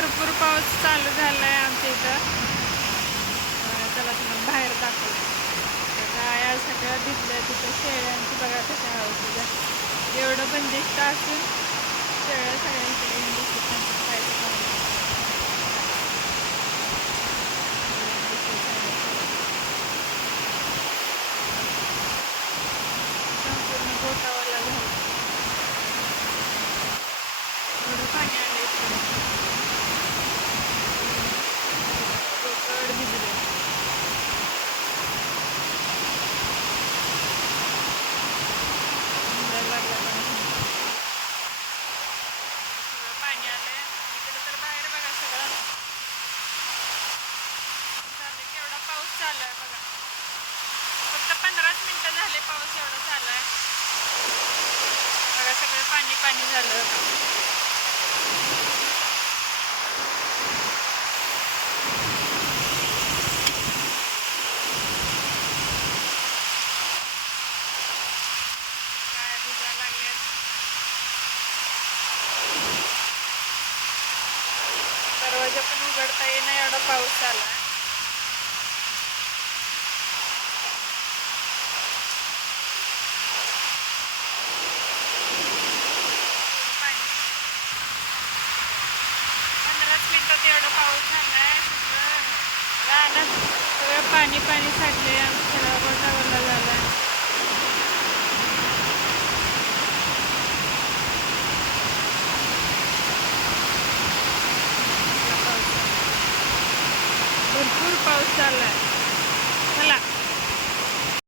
भरपूर पाऊस चालू झाला आहे आमच्या इथं. चला तुम्हाला बाहेर दाखवतो. तर गाया सगळ्या भिजल्या तिथं शेळ्यांची बघा कशा आहोत एवढं बंदिस्त असून शेळ्या सगळ्यांकडे येऊन दिसतात त्यांचं खायचं काम नाही. संपूर्ण गोटावरला झालं एवढं पाणी आलं इकडे गोकळ भिजले भिजायला लागला पाणी. सगळं पाणी आलंय इकडे तर बाहेर बघा सगळं झालं केवढा पाऊस चालू आहे बघा फक्त पंधराच मिनिटं पाऊस एवढा चालू आहे बघा सगळं पाणी पाणी झालं. दरवाजा पण उघडता येईना एवढा पाऊस चालू एवढा पाऊस झालाय. रानात सगळं पाणी पाणी साठले आमच्या गोटावरला झाला भरपूर पाऊस झालाय. चला.